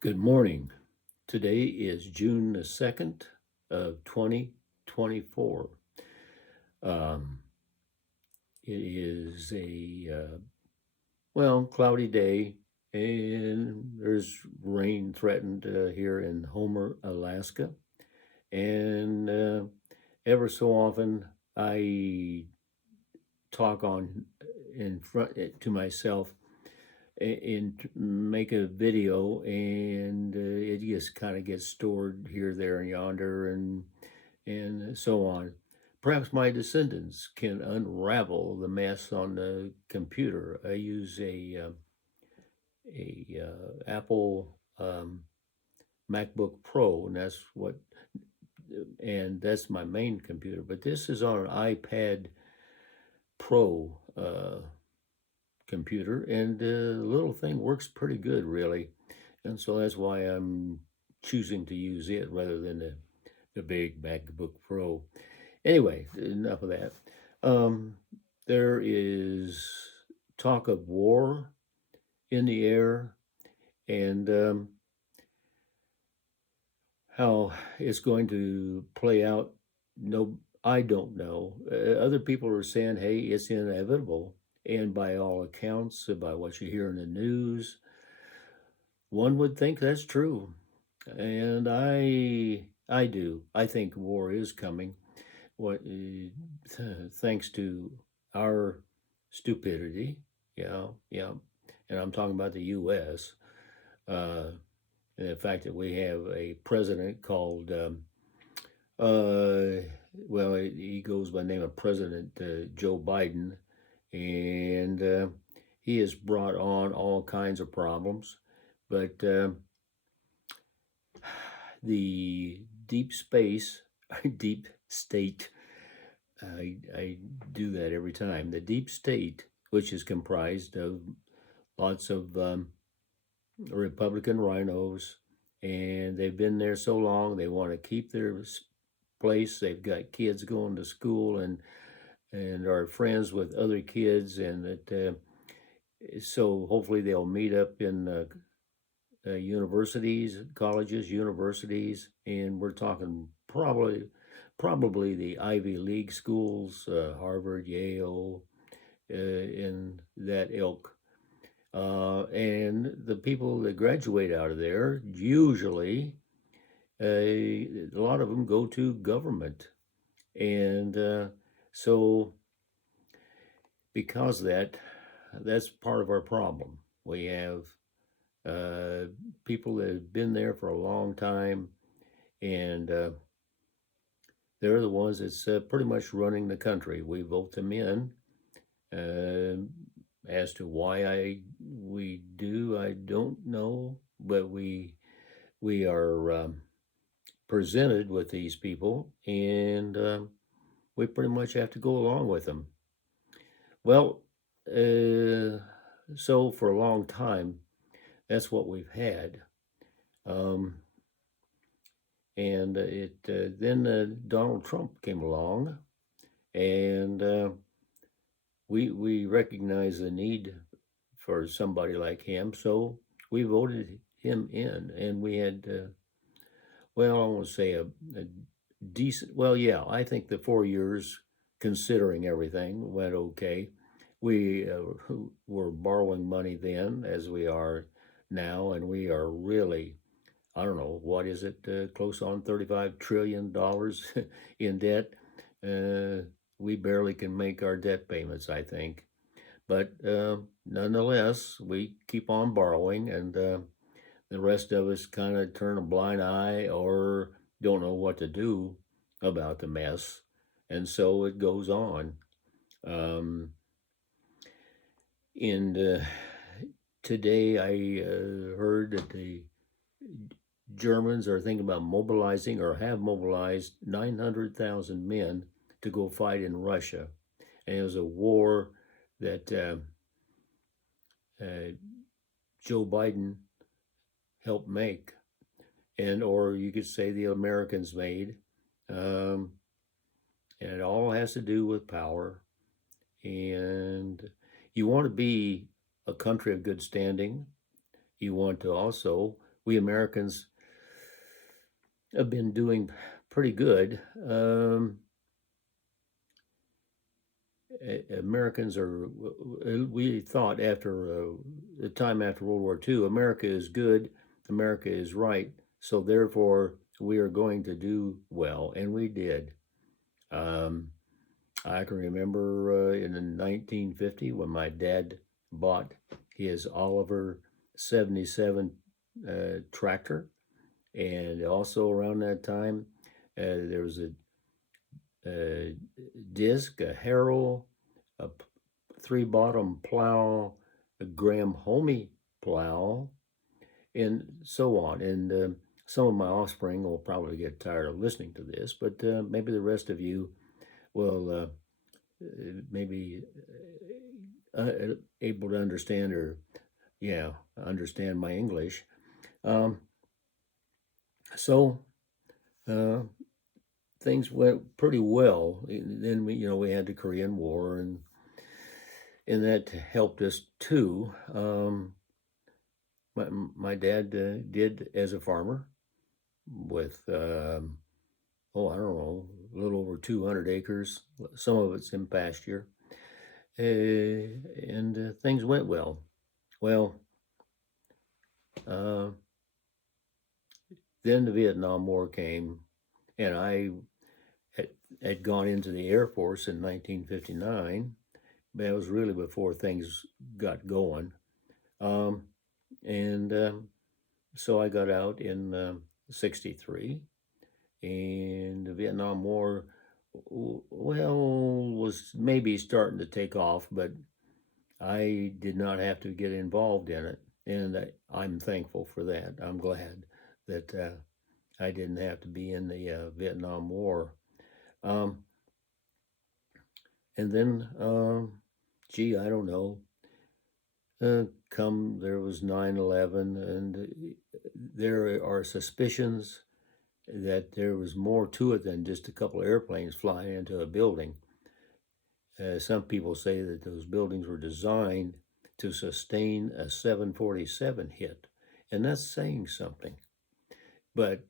Good morning. Today is June the 2nd of 2024. Um, it is cloudy day, and there's rain threatened here in Homer, Alaska. And ever so often, I talk on in front to myself and make a video, and it just kind of gets stored here, there, and yonder, and so on. Perhaps my descendants can unravel the mess on the computer. I use a Apple MacBook Pro, and that's my main computer. But this is on an iPad Pro computer, and the little thing works pretty good, really. And so that's why I'm choosing to use it rather than the big MacBook Pro. Anyway, enough of that. Um, there is talk of war in the air, and how it's going to play out. No, I don't know. Other people are saying, hey, it's inevitable. And by all accounts, by what you hear in the news, one would think that's true. And I do. I think war is coming. What thanks to our stupidity. Yeah, yeah. And I'm talking about the US. Uh and the fact that we have a president called uh he goes by the name of President Joe Biden, and he has brought on all kinds of problems. But the deep space, deep state, I do that every time. The deep state, which is comprised of lots of Republican rhinos, and they've been there so long, they want to keep their place. They've got kids going to school and are friends with other kids, and that so hopefully they'll meet up in universities, colleges, universities, and we're talking probably the Ivy League schools, Harvard, Yale, in that ilk. And the people that graduate out of there usually, a lot of them go to government, and so because of that, that's part of our problem. We have uh, people that have been there for a long time, and they're the ones that's pretty much running the country. We vote them in. Uh, as to why we do, I don't know, but we are presented with these people, and we pretty much have to go along with them. Well, so for a long time, that's what we've had. Um, and it then Donald Trump came along, and we recognize the need for somebody like him, so we voted him in, and we had I won't say a decent. Well, yeah, I think the 4 years, considering everything, went okay. We were borrowing money then, as we are now, and we are really, I don't know, what is it, close on $35 trillion in debt. Uh, we barely can make our debt payments, I think. But nonetheless, we keep on borrowing, and the rest of us kind of turn a blind eye or don't know what to do about the mess. And so it goes on. Um, and today I heard that the Germans are thinking about mobilizing or have mobilized 900,000 men to go fight in Russia. And it was a war that uh, Joe Biden helped make, and or you could say the Americans made. Um, and it all has to do with power. And you want to be a country of good standing. You want to also, we Americans have been doing pretty good. Americans are, we thought after the time after World War II, America is good, America is right, so therefore we are going to do well, and we did. Um, I can remember in 1950 when my dad bought his Oliver 77 tractor, and also around that time there was a disc, a harrow, a three bottom plow, a Graham Homey plow, and so on. And some of my offspring will probably get tired of listening to this, but maybe the rest of you will maybe able to understand, or understand my English. Um, so uh, things went pretty well. And then we had the Korean War, and that helped us too. My dad did as a farmer with I don't know, a little over 200 acres. Some of it's in pasture, and things went well. Well, uh, then the Vietnam War came, and I had gone into the Air Force in 1959. That was really before things got going. Um, and so I got out in 63, and the Vietnam War, well, was maybe starting to take off, but I did not have to get involved in it. And I'm thankful for that. I'm glad that I didn't have to be in the Vietnam War. Um, and then, I don't know. Come there was 9/11, and there are suspicions that there was more to it than just a couple of airplanes flying into a building. Some people say that those buildings were designed to sustain a 747 hit, and that's saying something. But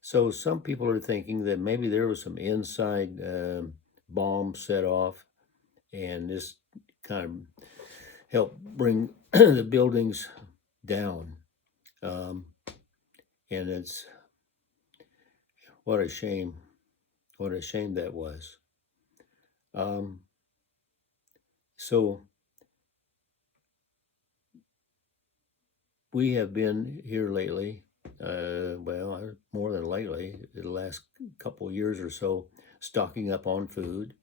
so some people are thinking that maybe there was some inside bomb set off, and this kind of helped bring the buildings down. Um, and it's what a shame. What a shame that was. Um, so we have been here lately, more than lately, the last couple of years or so, stocking up on food.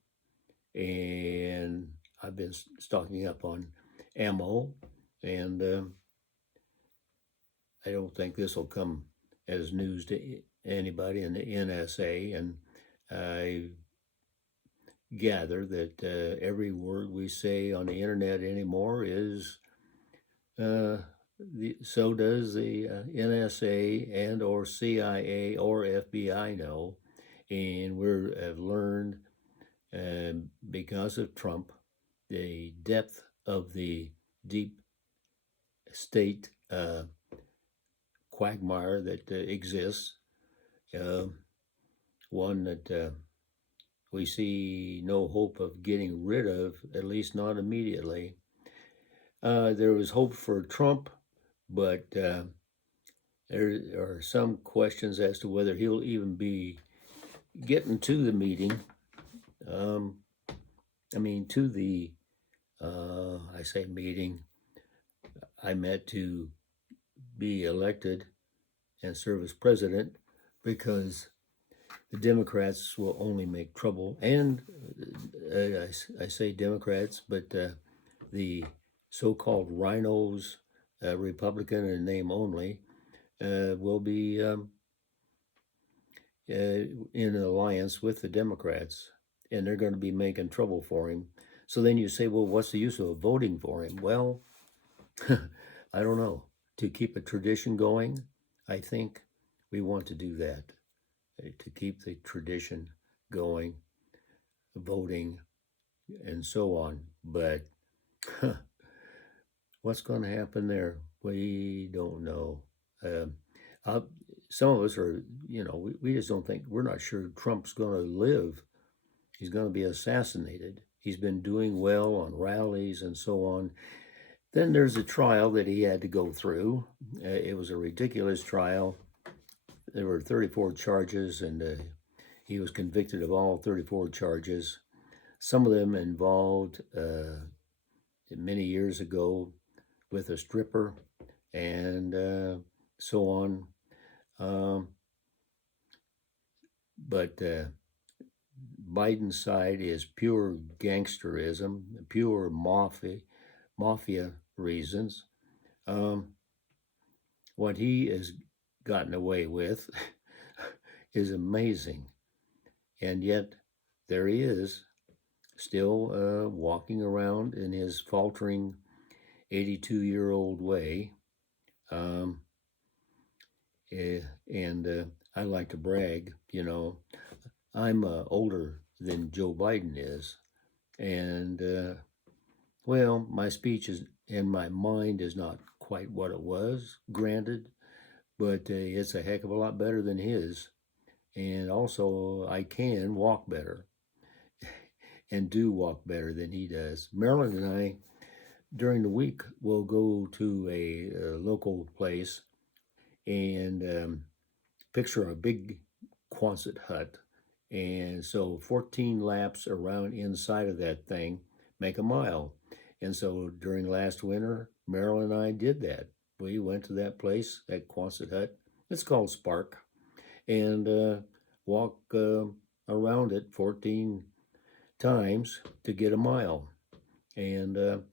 And I've been stocking up on ammo. And I don't think this will come as news to anybody in the NSA. And I gather that every word we say on the internet anymore is so does the NSA and or CIA or FBI know, and we have learned because of Trump the depth of the deep state quagmire that exists. One that we see no hope of getting rid of, at least not immediately. There was hope for Trump, but there are some questions as to whether he'll even be getting to the meeting. To the, I say meeting, I meant to be elected and serve as president, because the Democrats will only make trouble. And I say Democrats, but the so-called rhinos, Republican in name only, will be in an alliance with the Democrats, and they're going to be making trouble for him. So then you say, well, what's the use of voting for him? Well, I don't know. To keep a tradition going, I think we want to do that, to keep the tradition going, voting, and so on. But what's going to happen there? We don't know. Um, uh, some of us are, we just don't think, we're not sure Trump's going to live. He's going to be assassinated. He's been doing well on rallies and so on. Then there's a trial that he had to go through. It was a ridiculous trial. There were 34 charges, and he was convicted of all 34 charges. Some of them involved many years ago with a stripper and so on. Um, but Biden's side is pure gangsterism, pure mafia reasons. What he has gotten away with is amazing. And yet, there he is, still walking around in his faltering 82-year-old way. Um, and I like to brag, I'm older than Joe Biden is. And, well, my speech is and my mind is not quite what it was, granted, but it's a heck of a lot better than his. And also, I can walk better and do walk better than he does. Marilyn and I, during the week, will go to a local place and picture a big Quonset hut. And so 14 laps around inside of that thing make a mile. And so during last winter, Marilyn and I did that. We went to that place, that Quonset hut. It's called Spark. And walk around it 14 times to get a mile. And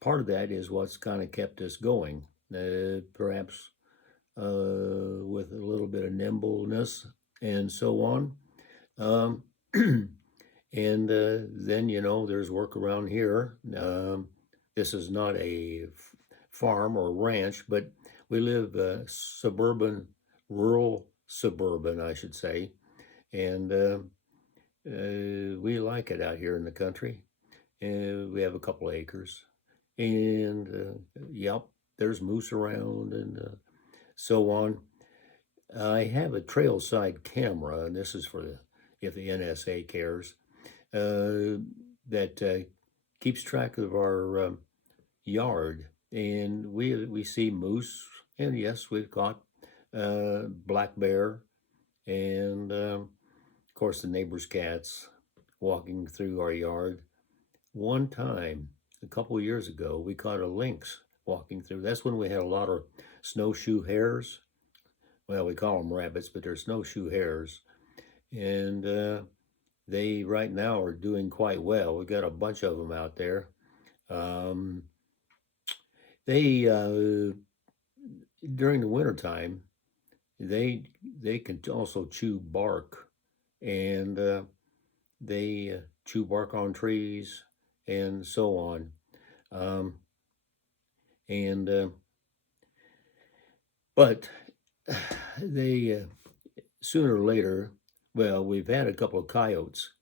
part of that is what's kind of kept us going. Perhaps with a little bit of nimbleness and so on. And then, there's work around here. This is not a farm or ranch, but we live rural suburban, I should say. And we like it out here in the country. We have a couple of acres. And yep, there's moose around and so on. I have a trail side camera, and this is for if the NSA cares, that keeps track of our yard. And we see moose, and yes, we've got black bear, and of course the neighbor's cats walking through our yard. One time, a couple of years ago, we caught a lynx walking through. That's when we had a lot of snowshoe hares. Well, we call them rabbits, but they're snowshoe hares. And they right now are doing quite well. We've got a bunch of them out there. They during the wintertime, they can also chew bark, and they chew bark on trees and so on. And but they sooner or later, well, we've had a couple of coyotes,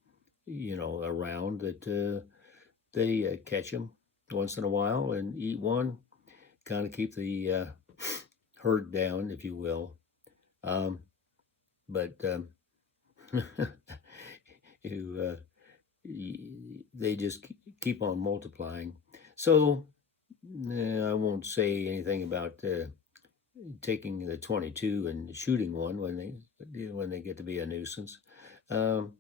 around that they catch them once in a while and eat one, kind of keep the herd down, if you will. But you, they just keep on multiplying. So I won't say anything about taking the 22 and shooting one when they get to be a nuisance. And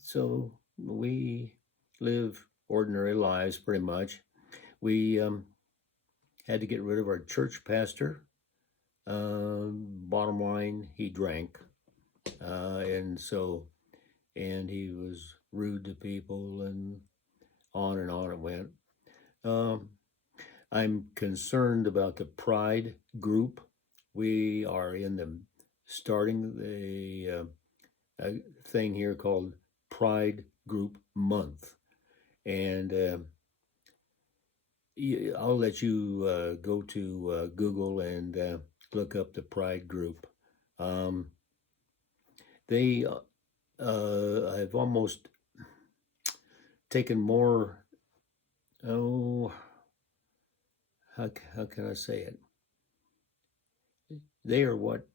so we live ordinary lives pretty much. We had to get rid of our church pastor. Bottom line, he drank. And he was rude to people, and on it went. I'm concerned about the Pride group. We are starting a thing here called Pride Group Month. And I'll let you go to Google and look up the Pride Group. I've almost taken more, how can I say it? They are what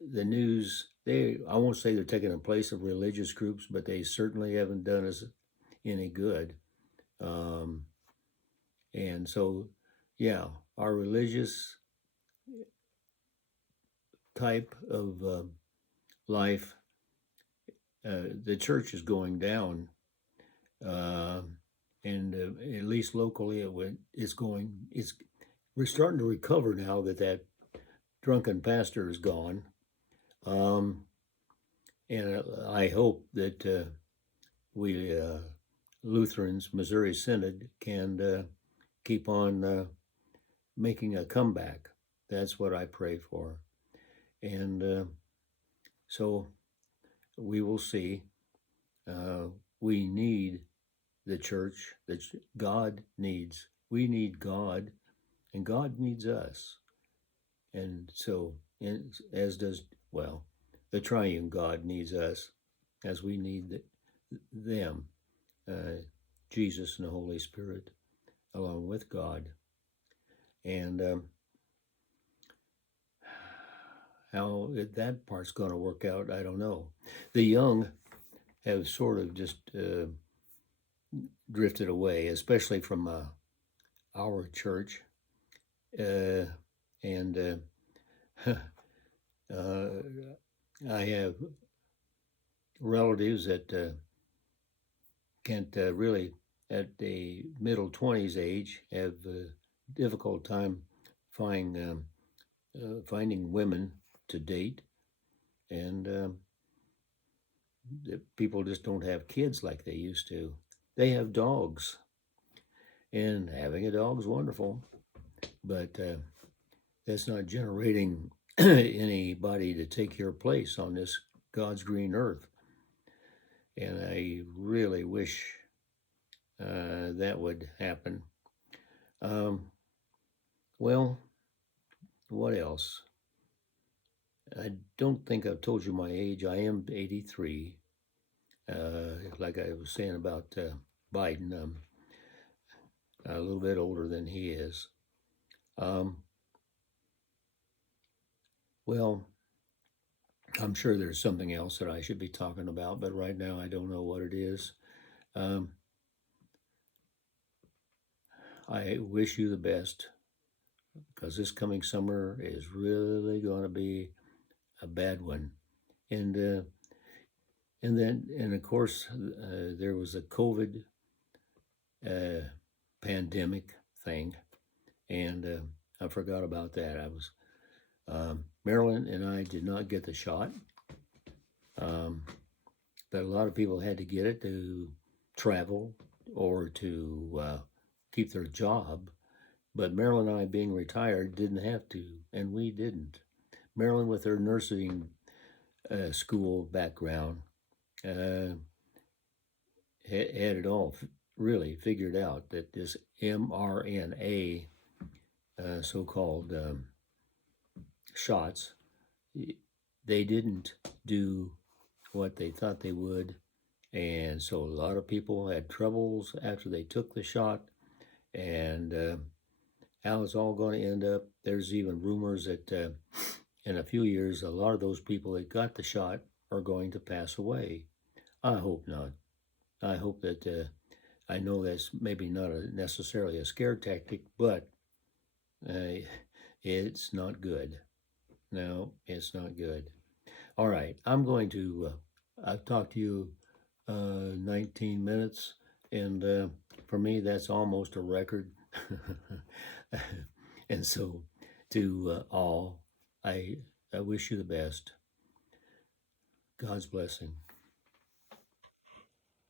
the news, I won't say they're taking the place of religious groups, but they certainly haven't done us any good. Um, and so, yeah, our religious type of life, the church is going down. Uh, and at least locally, we're starting to recover now that drunken pastor is gone. And I hope that we Lutherans, Missouri Synod, can keep on making a comeback. That's what I pray for. And so we will see. We need the church that God needs. We need God, and God needs us. And so, as does, well, the triune God needs us as we need them, Jesus and the Holy Spirit, along with God. And how that part's going to work out, I don't know. The young have sort of just drifted away, especially from our church. And I have relatives that can't really, at the middle 20s age, have a difficult time finding women to date. And people just don't have kids like they used to. They have dogs, and having a dog is wonderful, but that's not generating anybody to take your place on this God's green earth. And I really wish that would happen. Well, what else? I don't think I've told you my age. I am 83. Like I was saying about Biden, I'm a little bit older than he is. Well, I'm sure there's something else that I should be talking about, but right now I don't know what it is. I wish you the best, because this coming summer is really going to be a bad one. And of course, there was a COVID pandemic thing, and I forgot about that. Marilyn and I did not get the shot, but a lot of people had to get it to travel or to keep their job. But Marilyn and I, being retired, didn't have to, and we didn't. Marilyn, with her nursing school background, had it all really figured out, that this mRNA, so-called shots, they didn't do what they thought they would. And so a lot of people had troubles after they took the shot. And how it's all going to end up, there's even rumors that in a few years, a lot of those people that got the shot are going to pass away. I hope not. I hope that, I know that's maybe not necessarily a scare tactic, but it's not good. No, it's not good. All right, I'm going to, I've talked to you 19 minutes, and for me, that's almost a record. And so, to all, I wish you the best. God's blessing.